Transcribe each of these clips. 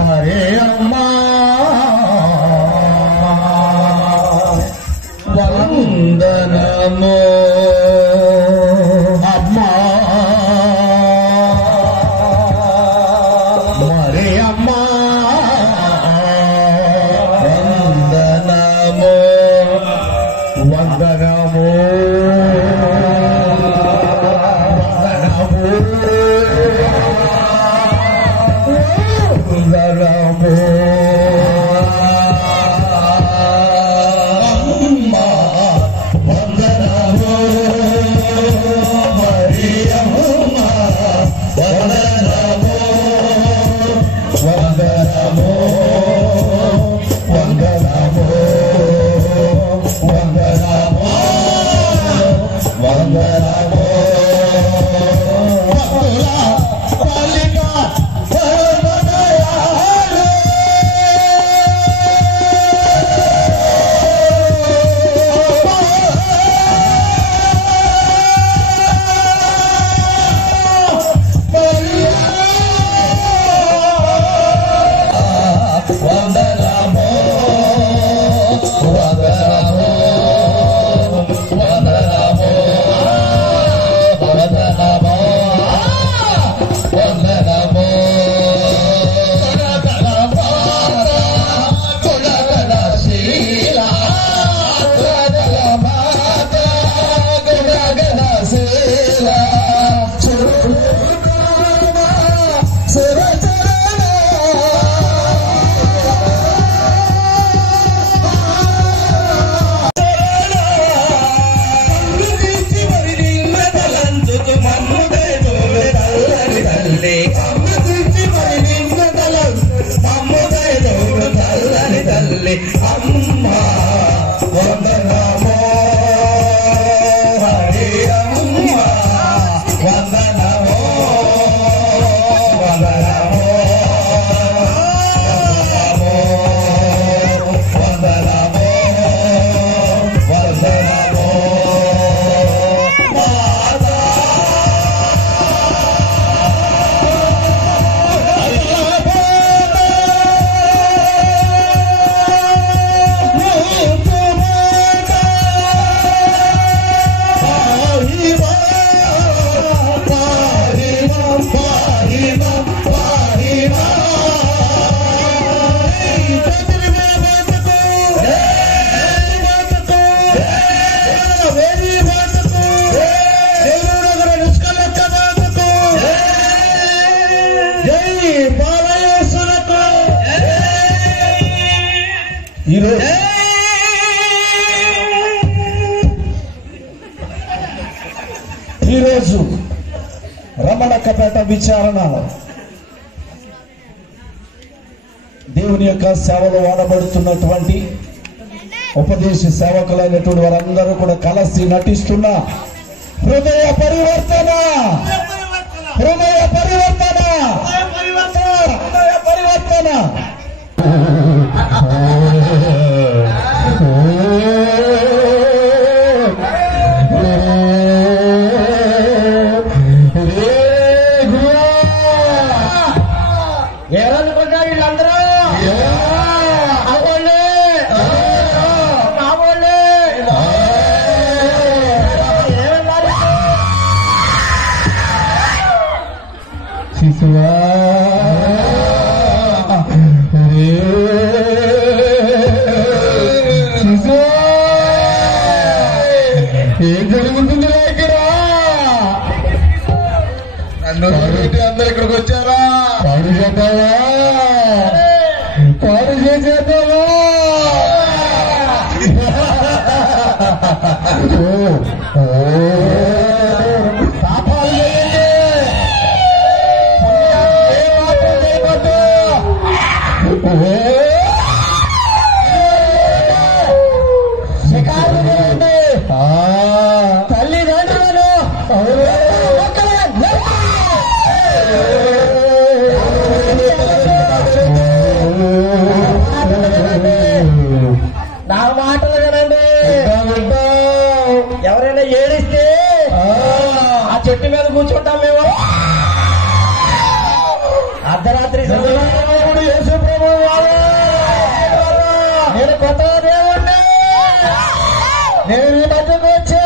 మరే అమ్మా వందనము అమ్మా మరే అమ్మా వందనము వందనము అమ్మా వందనమో హరి అమ్మా వందనమో వందనమో వందనమో వందనమో ఈరోజు రమణకపేట విచారణ దేవుని యొక్క సేవలో వాడబడుతున్నటువంటి ఉపదేశ సేవకులైనటువంటి వారందరూ కూడా కలిసి నటిస్తున్న హృదయ పరివర్తన హృదయ పరివర్తన హృదయ పరివర్తన ఏం జరుగుతుంది ఇక్కడ అందరు ఇక్కడికి వచ్చారా పాడు చేద్దావా పాడు చేసేద్దావా పాపాలు చేయండి ఏ మాత్రం చేయవద్దు తల్లిదండ్రులను నా మాటలు కదండి ఎవరైనా ఏడిస్తే చెట్టు మీద కూర్చుంటాం మేము. అర్ధరాత్రి సమయంలో యేసు ప్రభువు వారు, నేను కొత్త దేవుణ్ణి, నేను మీ మధ్యకు వచ్చా,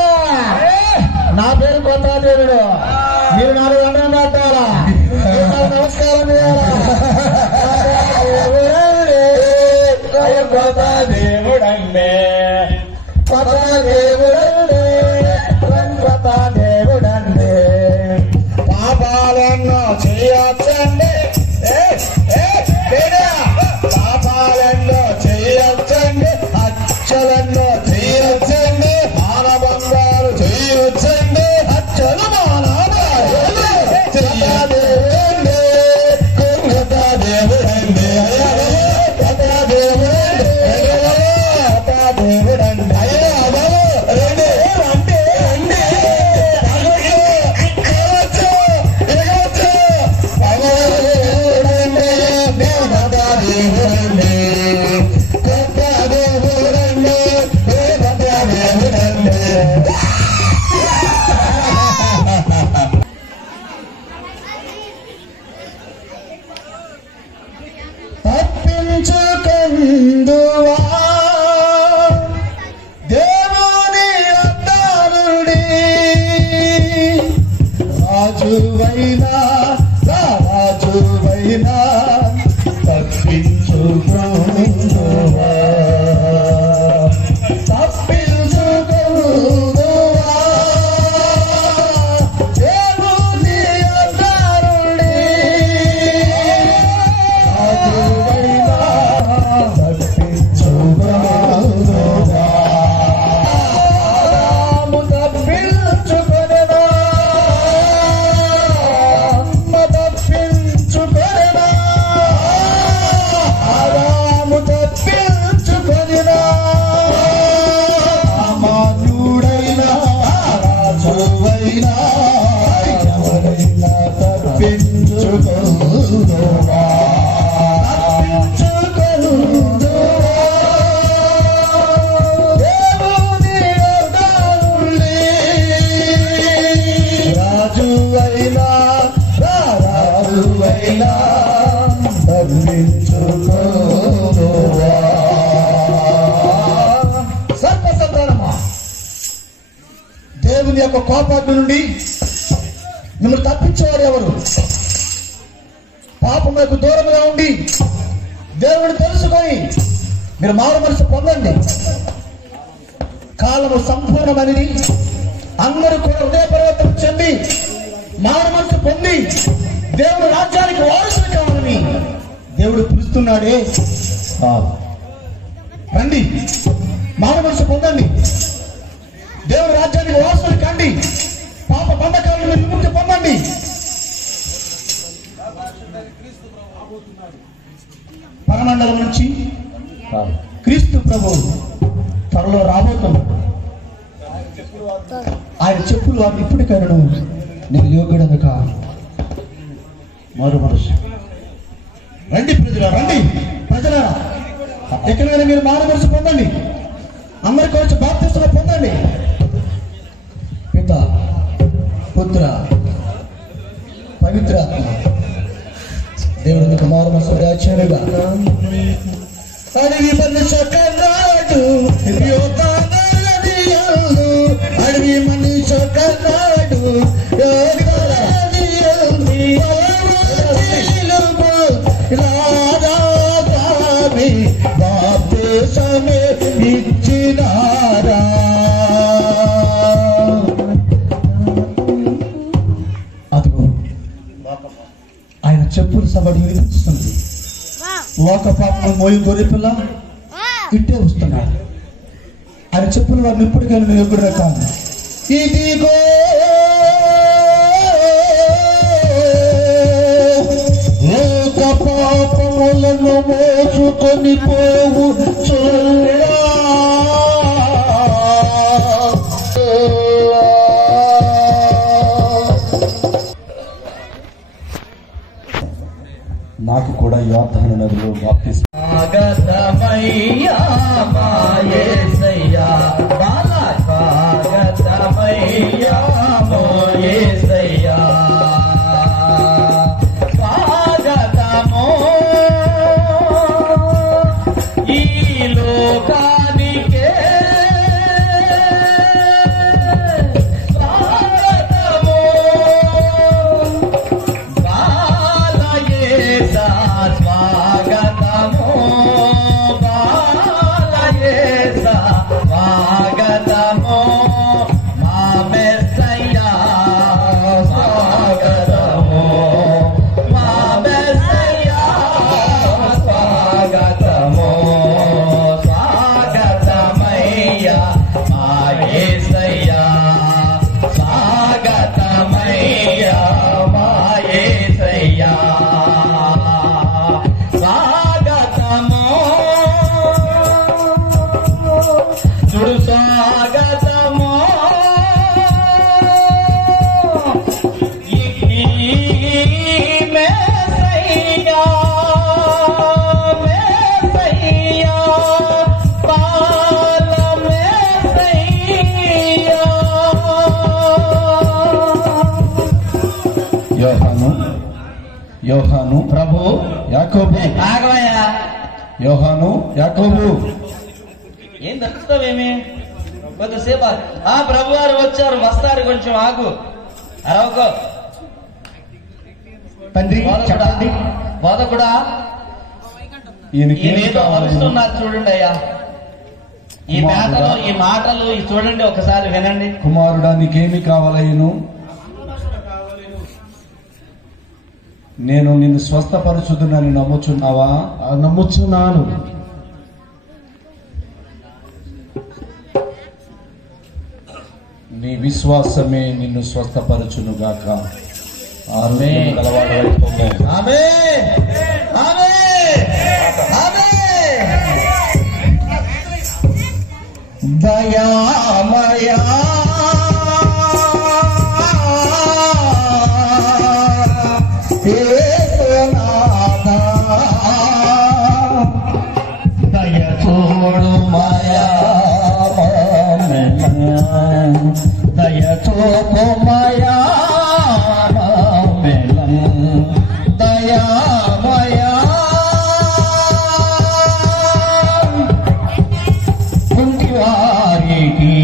నా పేరు కొత్త దేవుడు, మీరు నాకు దండం పెట్టాలా, నమస్కారం చేయాలా. కొత్త దేవుడండి, కొత్త దేవుడండి, కొత్త దేవుడండి, పాపాలెన్నో చేయొచ్చండి, పాపాలెన్నో చేయొచ్చండి, హత్యలెన్నో చేయొచ్చండి, మానబంధాలు చేయొచ్చండి, హత్యలు మానవాళ్ళు దేవుడండి, కొత్త దేవుడండి, కొత్త దేవుడండి, కొత్త దేవుడండి, అయ్యా రండి రండి రండి, తప్పించుకుందువా దేవుని అద్దారుడి, రాజువైనా రాజువైనా తప్పించుకుందువా, తప్పించుకుందువా దేవుని అద్దారుడి, రాజువైనా తప్పించుకుందువా, తప్పించుకొనెదా, తప్పించుకొనెదా, ఆదాము తప్పించుకొనెదా, అమాన్యుడైనా రాజువైనా ఎవరైనా తప్పించుకొనుదువా, దేవుని అద్దారుడి, రాజువైనా రాజువైనా తప్పించుకోనువా. సర్పసంతానమా, దేవుని యొక్క కోపాగ్ని నుండి మిమ్మల్ని తప్పించేవారు ఎవరు? పాపములకు దూరంగా ఉండి దేవుని తెలుసుకొని మీరు మారు మనసు పొందండి. కాలము సంపూర్ణమైనది, అందరూ కూడా హృదయపరివర్తన చెంది మారు మనసు పొంది దేవుని రాజ్యానికి వారసులు కావాలని దేవుడు పిలుస్తున్నాడే. రండి, మారు మనసు పొందండి, దేవుని రాజ్యానికి వారసులు కండి, పాప బంధకాలను మీరు విముక్తి పొందండి. పరమండలం నుంచి క్రీస్తు ప్రభువు త్వరలో రాబోతున్నాడు. ఆయన చెప్పులు వారిని ఇప్పటికైనా నేను యోగ్యుడను కాదు. మారు మనసు రండి ప్రజలా, రండి ప్రజలారా, ఎక్కడైనా మీరు మారు మనసు పొందండి, అందరికీ వచ్చి బాప్తిస్మం పొందండి. పిత పుత్ర పవిత్రాత్మ దేవుడు నీకు మారు మనసు దాచేనుగా. అడవి మనిషి కన్నాడు, అడవి మనిషి కన్నాడు, బాప్తిస్మమే ఇచ్చినారా. అదిగో ఆయన చెప్పులు సబడి వినిపిస్తుంది. లోక పాపం మోయి గొర్రె పిల్ల ఇట్టే వస్తున్నాడు. ఆయన చెప్పులు వారిని ఇప్పటికైనా నేను ఎప్పుడు రకాను. ఇదిగో లోక పాపములను మోసుకొని పోవు నాకు కూడా యోర్దాను నదిలో బాప్తిస్మం స్వాగతమయ్యా యోహాను ప్రభు యాకోబు ఆగవయ్యా. యోహాను యాకోబు ఏం దక్కుతావేమి కొద్దిసేపు ప్రభు గారు వచ్చారు, వస్తారు, కొంచెం ఆగు. అరవకో. తండ్రి చెప్పండి. బోధకుడా ఈయనకి ఏదో వస్తున్నారు చూడండి అయ్యా. ఈ మాటలు చూడండి, ఒకసారి వినండి. కుమారుడా నీకేమి కావాలయ్యను? నేను నిన్ను స్వస్థపరచుదునని నమ్ముచున్నావా? నమ్ముచున్నాను. నీ విశ్వాసమే నిన్ను స్వస్థపరచునుగాక. ఆమేన్. ఆమేన్. ఆమేన్. ఆమేన్. దయామయా యేసునాథా దయ చూడు మాయా దయ చూపు మాయా దయామయా కుంటివారికి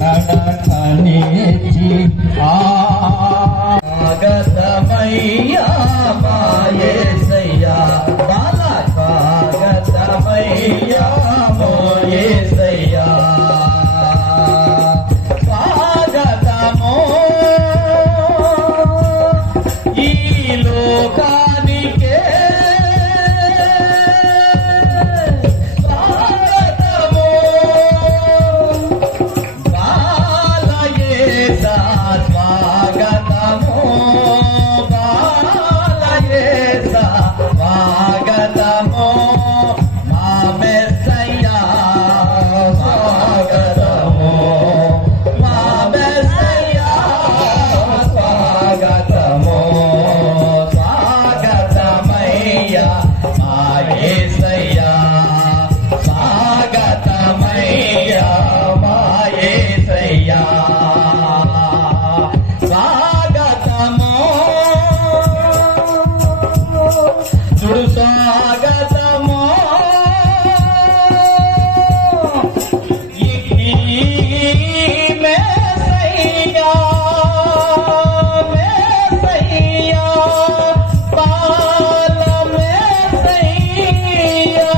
కడకనిచి ఆగతమయ్యా మాయేసయ్యా, బాలకాగతమయ్యా మోయేసయ్యా. స్వాగతమో ఈ లోకానికే, స్వాగతమో బాలయేసా, స్వాగతమో బాలయేసా, స్వాగతమో మా మెస్సయ్యా, స్వాగతమో మా మెస్సయ్యా, స్వాగతమో స్వాగతమయ్యా మా యేసయ్యా, స్వాగతమయ్యా మా యేసయ్యా. స్వాగతమో చూడు, స్వాగతమో మెస్సయ్యా, మెస్సయ్యా, బాల మెస్సయ్యా.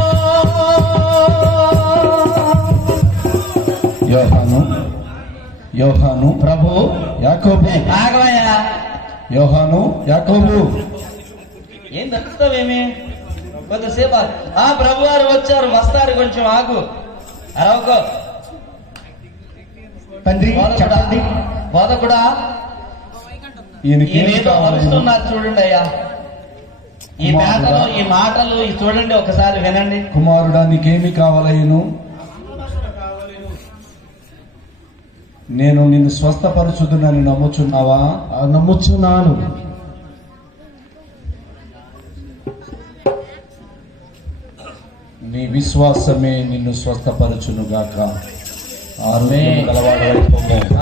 యోహాను ప్రభు యాకోబు ఆగవయ్యా. యోహాను యాకోబు ఏం దక్కుతావేమి కొద్దిసేపు ప్రభు గారు వచ్చారు, వస్తారు, కొంచెం ఆగు. అరవకో. తండ్రి చెప్పండి. బోధకుడా ఈయనకి ఏదో వస్తున్నారు చూడండి అయ్యా. ఈ మాటలు చూడండి, ఒకసారి వినండి. కుమారుడా నీకేమి కావాలయ్యను? నేను నిన్ను స్వస్థపరచుదునని నమ్ముచున్నావా? నమ్ముచున్నాను. నీ విశ్వాసమే నిన్ను స్వస్థపరచునుగాక. ఆమేన్.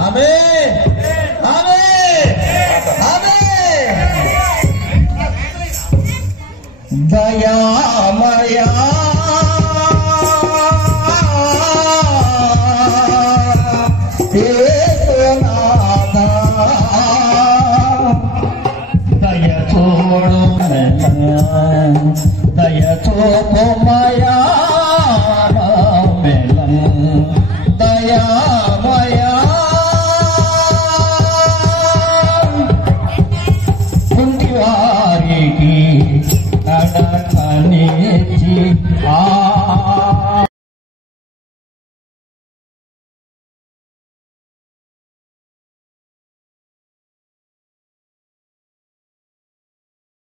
ఆమేన్. ఆమేన్. ఆమేన్. దయామయా యేసునాథా దయ చూడు దయ చూపు మాయా దయామయా కుంటివారికి కడకనిచి